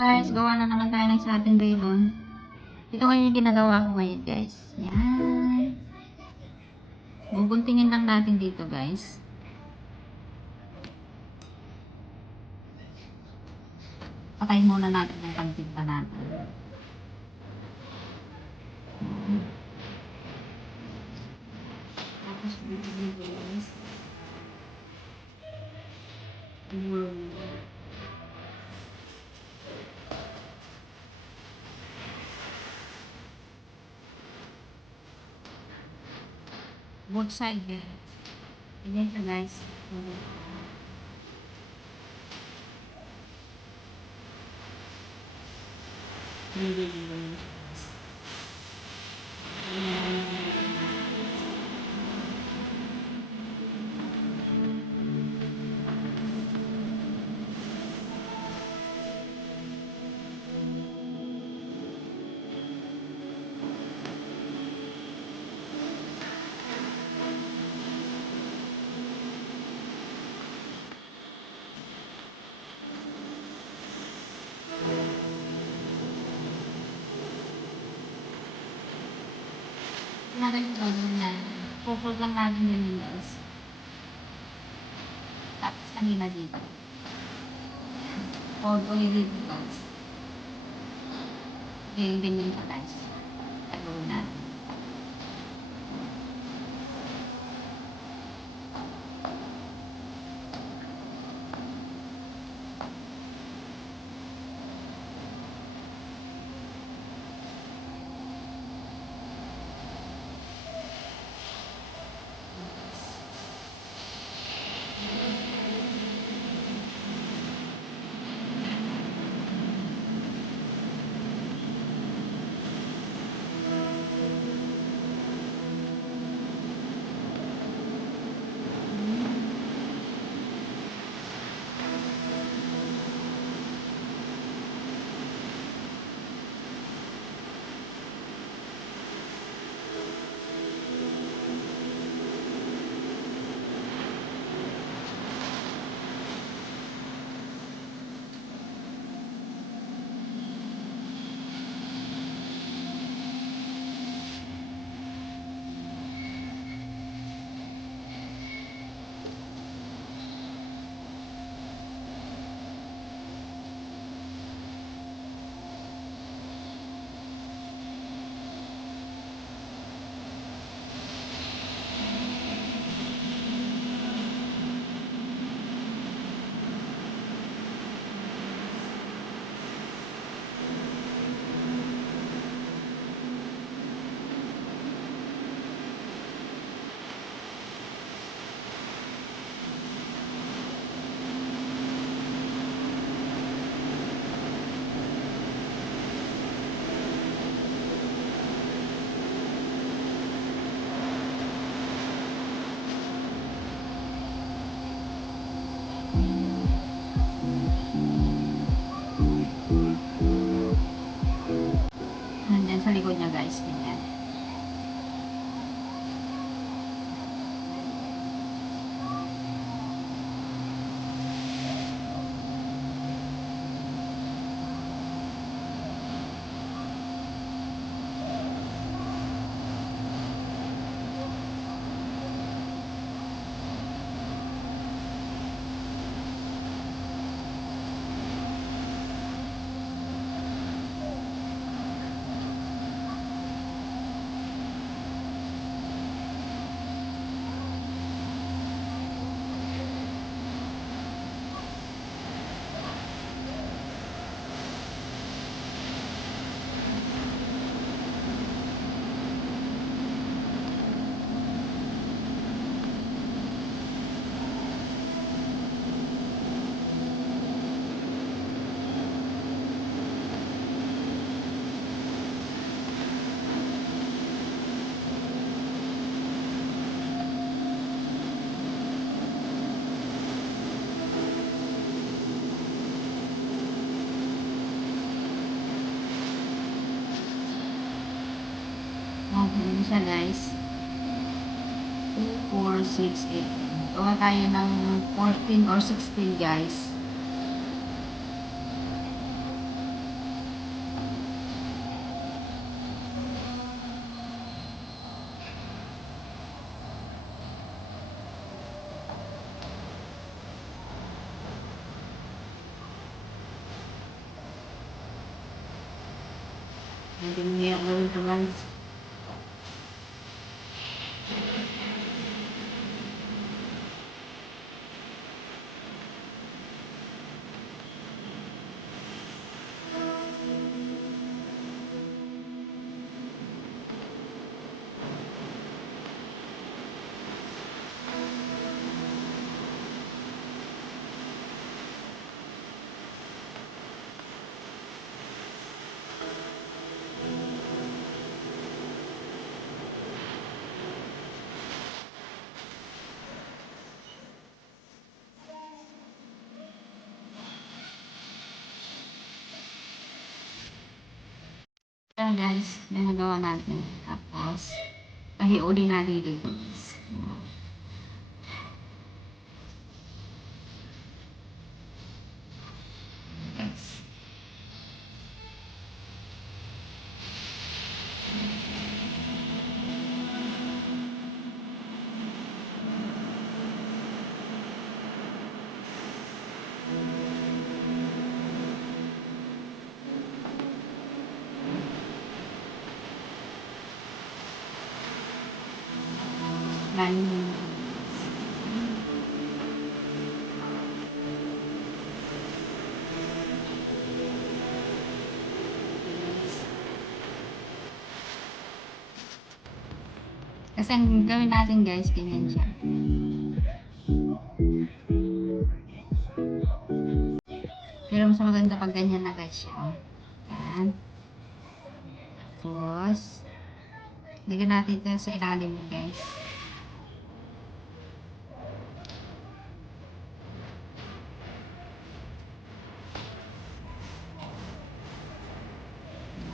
Guys, gawa na naman tayo ng sa ating ribbon. Ito ngayon yung ginagawa ko ngayon, guys. Yan. Bubuntingin lang natin dito, guys. Patayin muna natin yung pagtinta natin. Tapos dito, guys. Both side, guys. Ganyan siya, guys. Natin yung gagawin natin. Pufold lang natin yun, guys. Tapos kanina dito. Fold ulit dito, guys. Ganyan pa, guys. Gagawin natin. Nandyan sa likod niya, guys. Ganyan. Ganyan siya, guys. 2, 4, 6, 8. Gawa tayo ng 14 or 16, guys. Medyo mahirap gawin ito guys. Ayan guys, ginagawa natin. Tapos, pahiuli natin dito guys. Guys. Yan. Kasi ang gawin natin guys, ganyan siya. Pero mas maganda pag ganyan na guys siya. Oh. Yan. Tapos, lagyan natin ito sa ilalim guys.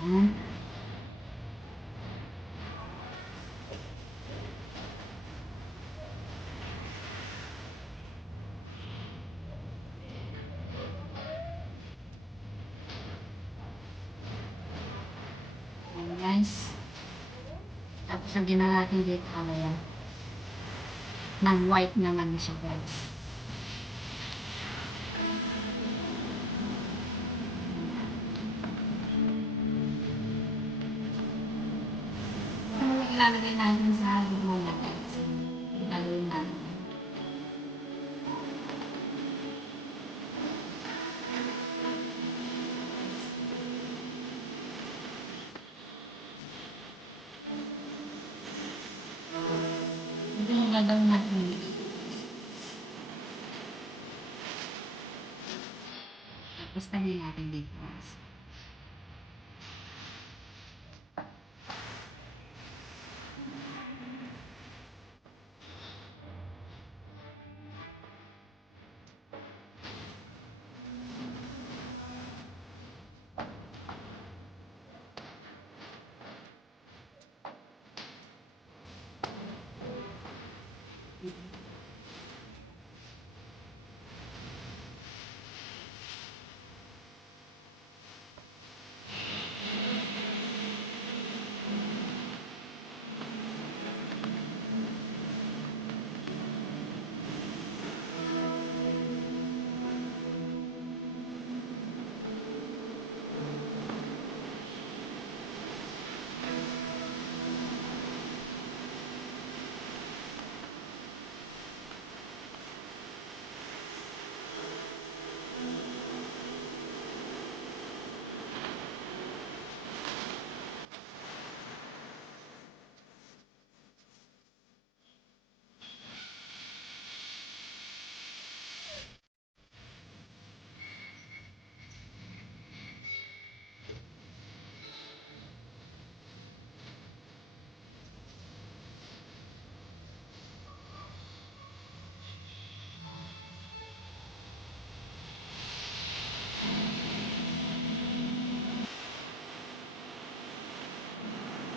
Yan. Yan guys. Tapos lagyan na natin dito yan. Ng white naman siya guys. Ano ilalagay natin sa loob na guys? Ilalagay natin. Ito yung gagawin natin dito. Tapos tahin natin dito guys.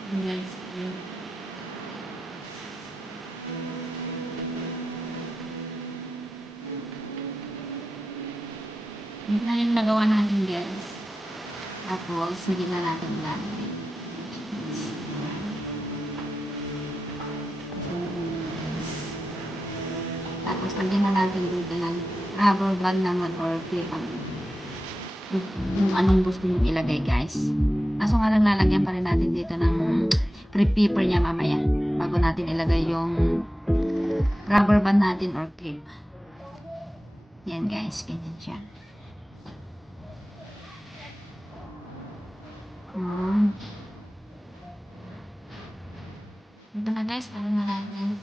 Guys, yun na yung nagawa natin guys. Tapos, hindi na natin lalagay. Tapos, lagyan na natin dito ng rubber band naman or clip-on. kung anong gusto nyo ilagay guys. Kaso nga lang lalagyan pa rin natin dito ng crepe paper niya mamaya bago natin ilagay yung rubber band natin or clip. Yan guys, ganyan siya. Ito na guys, ano na natin.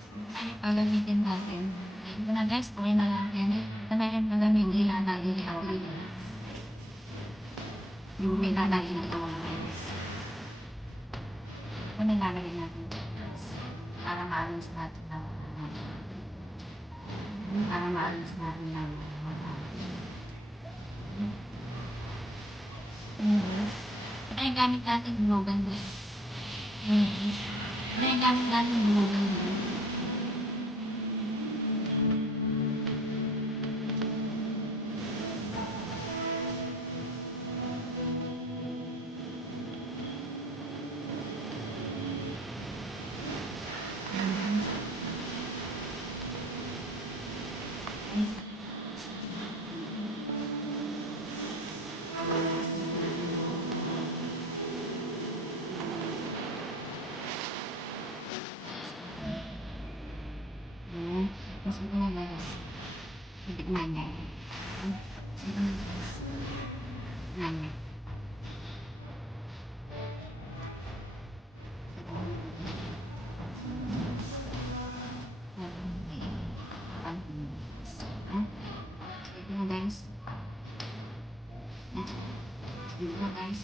Pagamitin natin. Ito na guys, okay na natin. Ito na yung gagamitin natin ito. Yung may natin ito guys. Ito na ilalagay natin guys. Para ma-arrange natin ng ito yung gamit natin glue gun guys. Ito yung gamit natin glue gun guys. Mas ito na guys. Tikman niya. Yan. Ito na guys. Ito na guys.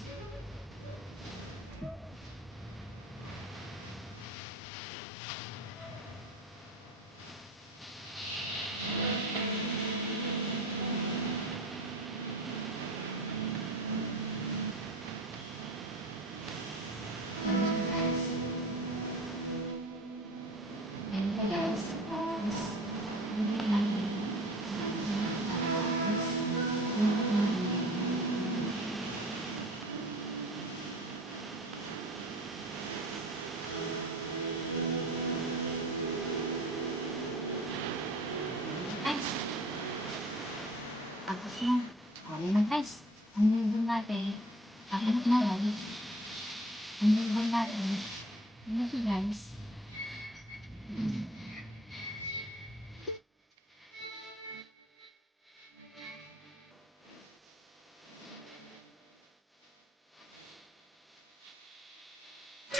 Tapos na. Okay na guys. Ang nilibon natin. Tapos na lang. Ang nilibon natin. Ano siya guys?